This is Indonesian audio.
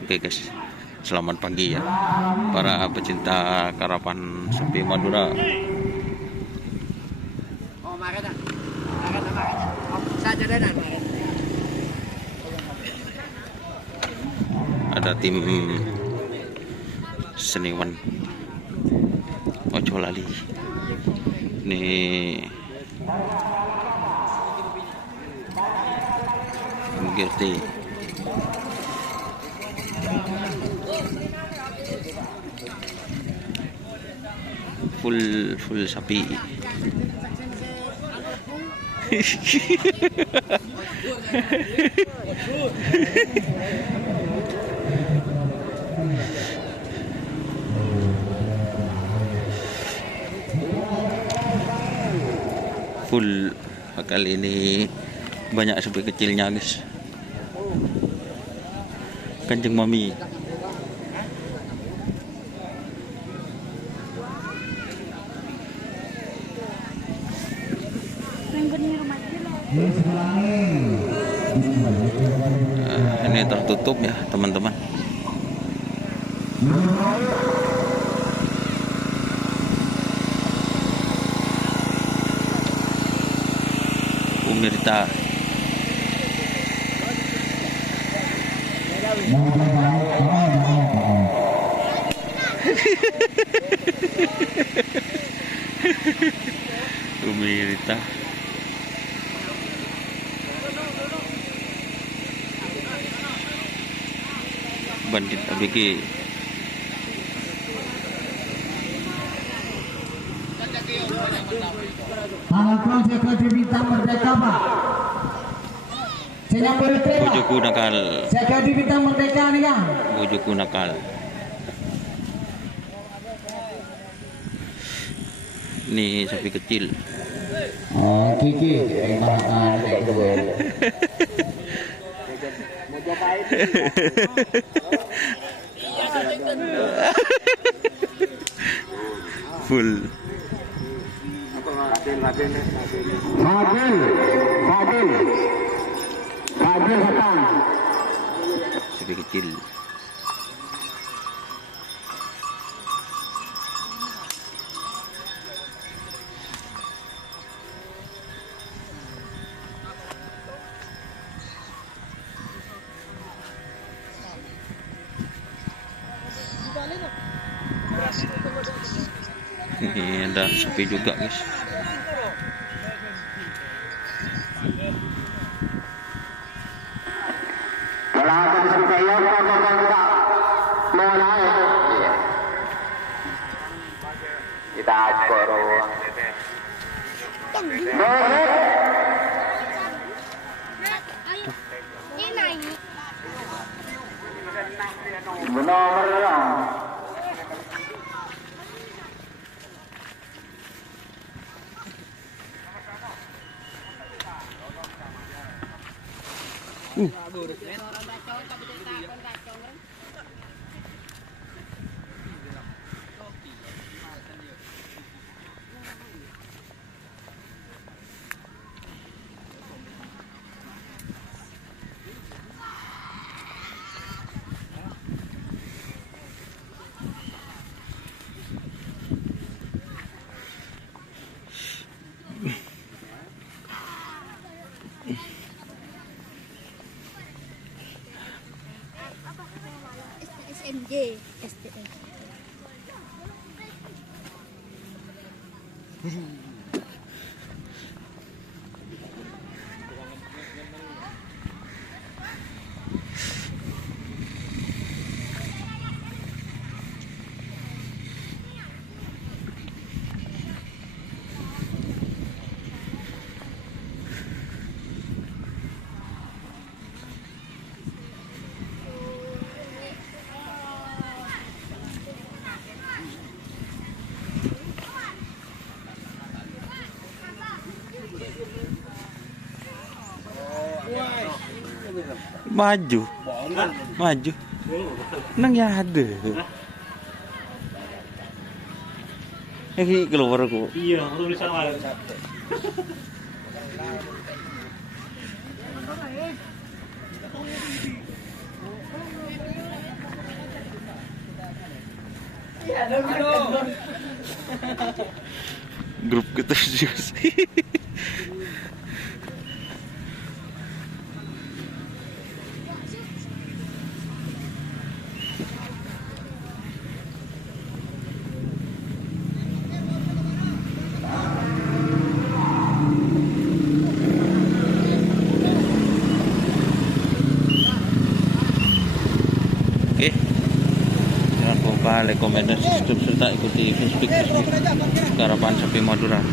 Oke guys, selamat pagi ya para pecinta karapan sapi Madura. Ada tim Seniwan Ojo Lali. Ini GT full sapi. Full kali ini banyak sapi kecilnya guys. Kanjeng Mami. Ini tertutup ya teman-teman. Umirta. Umirta. Bandit ABG. Harapan Sekadi Bintang Merdeka Pak. Saya beri terima. Bujuku nakal. Sekadi Bintang Merdeka nih kan. Bujuku nakal. Ini sapi kecil. Oh, Kiki, makan Full. Fadil datang. Sapi kecil. Ini ada sapi juga guys. Kita skor. Benar. SMJ STM. Maju. Nang ya ada. Keluar aku. Iya, tulisan malam. Grup kita juga sih. Oke, jangan lupa like, comment, dan subscribe serta ikuti Facebook Karapan Sapi Madura.